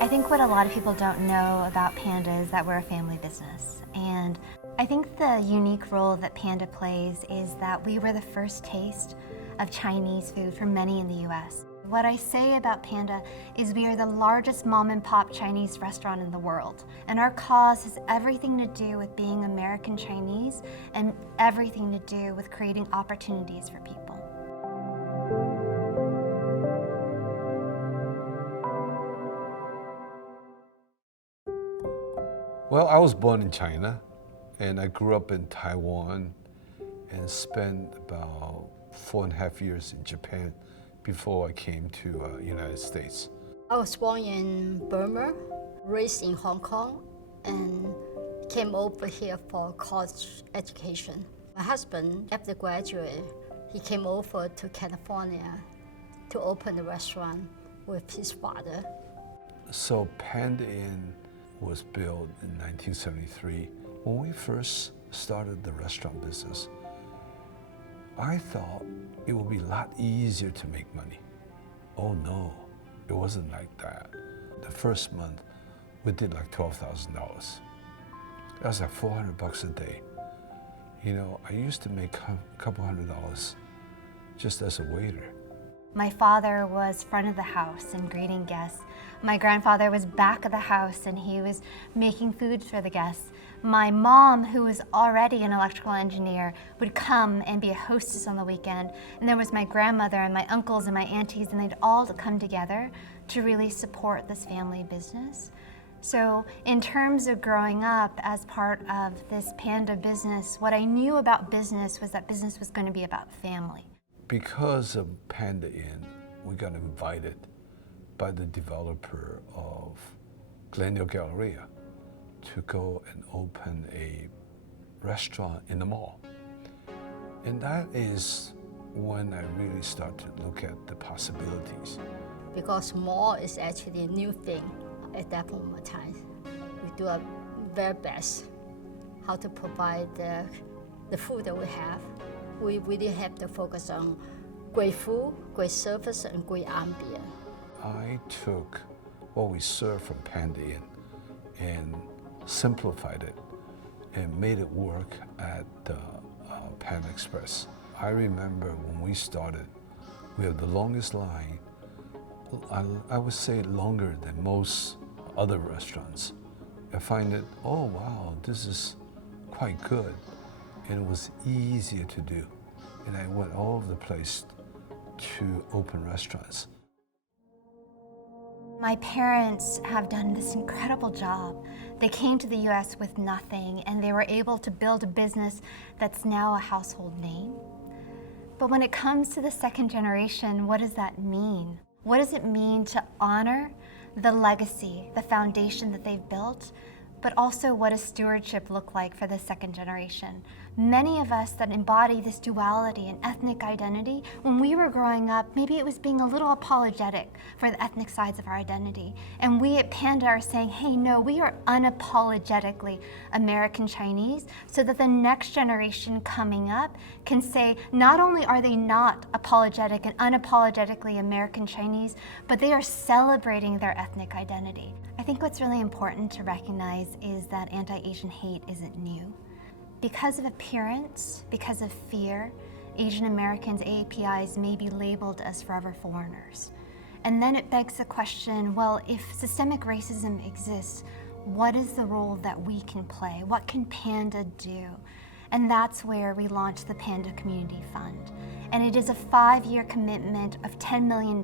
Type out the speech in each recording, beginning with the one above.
I think what a lot of people don't know about Panda is that we're a family business. And I think the unique role that Panda plays is that we were the first taste of Chinese food for many in the US. What I say about Panda is we are the largest mom and pop Chinese restaurant in the world. And our cause has everything to do with being American Chinese and everything to do with creating opportunities for people. Well, I was born in China, and I grew up in Taiwan and spent about 4.5 years in Japan before I came to United States. I was born in Burma, raised in Hong Kong, and came over here for college education. My husband, after graduate, he came over to California to open a restaurant with his father. So Panda Inn was built in 1973. When we first started the restaurant business, I thought it would be a lot easier to make money. Oh no, it wasn't like that. The first month, we did like $12,000. That was like $400 a day. You know, I used to make a couple $100 just as a waiter. My father was front of the house and greeting guests. My grandfather was back of the house and he was making food for the guests. My mom, who was already an electrical engineer, would come and be a hostess on the weekend. And there was my grandmother and my uncles and my aunties, and they'd all come together to really support this family business. So in terms of growing up as part of this Panda business, what I knew about business was that business was going to be about family. Because of Panda Inn, we got invited by the developer of Glendale Galleria to go and open a restaurant in the mall. And that is when I really start to look at the possibilities. Because mall is actually a new thing at that moment in time. We do our very best how to provide the food that we have. We really have to focus on great food, great service, and great ambience. I took what we served from Panda Inn and simplified it and made it work at the Panda Express. I remember when we started, we had the longest line, I would say longer than most other restaurants. I find that, oh wow, this is quite good. And it was easier to do. And I went all over the place to open restaurants. My parents have done this incredible job. They came to the US with nothing and they were able to build a business that's now a household name. But when it comes to the second generation, what does that mean? What does it mean to honor the legacy, the foundation that they've built, but also what does stewardship look like for the second generation? Many of us that embody this duality and ethnic identity, when we were growing up, maybe it was being a little apologetic for the ethnic sides of our identity. And we at Panda are saying, hey, no, we are unapologetically American Chinese, so that the next generation coming up can say, not only are they not apologetic and unapologetically American Chinese, but they are celebrating their ethnic identity. I think what's really important to recognize is that anti-Asian hate isn't new. Because of appearance, because of fear, Asian Americans, AAPIs, may be labeled as forever foreigners. And then it begs the question, well, if systemic racism exists, what is the role that we can play? What can Panda do? And that's where we launched the Panda Community Fund. And it is a 5-year commitment of $10 million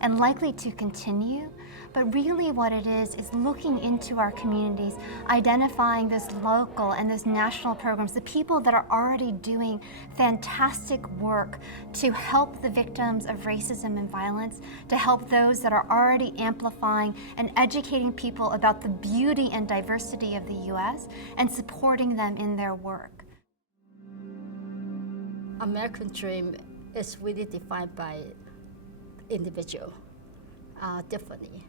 and likely to continue. But really what it is looking into our communities, identifying those local and those national programs, the people that are already doing fantastic work to help the victims of racism and violence, to help those that are already amplifying and educating people about the beauty and diversity of the US and supporting them in their work. American dream is really defined by individual differently.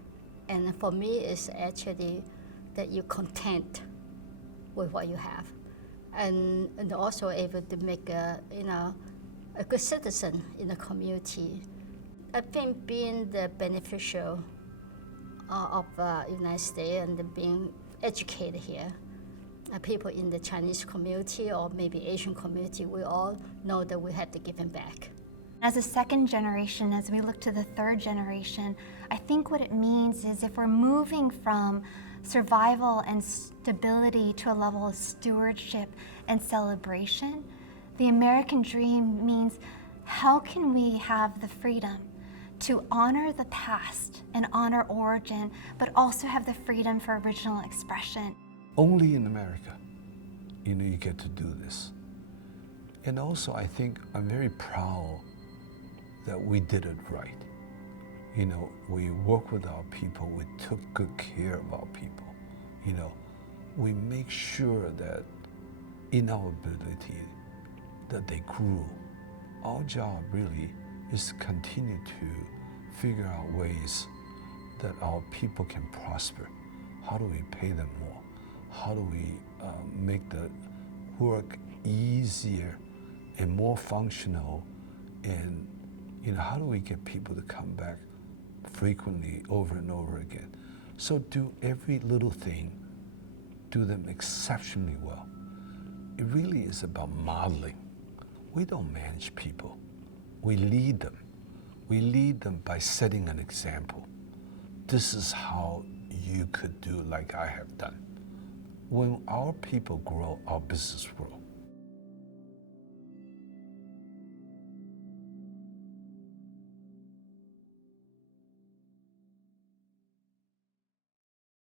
And for me, it's actually that you're content with what you have, and also able to make a good citizen in the community. I think being the beneficial of United States and being educated here. People in the Chinese community or maybe Asian community, we all know that we have to give them back. As a second generation, as we look to the third generation, I think what it means is if we're moving from survival and stability to a level of stewardship and celebration, the American dream means how can we have the freedom to honor the past and honor origin, but also have the freedom for original expression. Only in America, you get to do this. And also, I think I'm very proud that we did it right. We work with our people, we took good care of our people. We make sure that in our ability that they grew. Our job really is to continue to figure out ways that our people can prosper. How do we pay them more? How do we make the work easier and more functional? And how do we get people to come back frequently over and over again? So do every little thing, do them exceptionally well. It really is about modeling. We don't manage people. We lead them. We lead them by setting an example. This is how you could do like I have done. When our people grow, our business grows.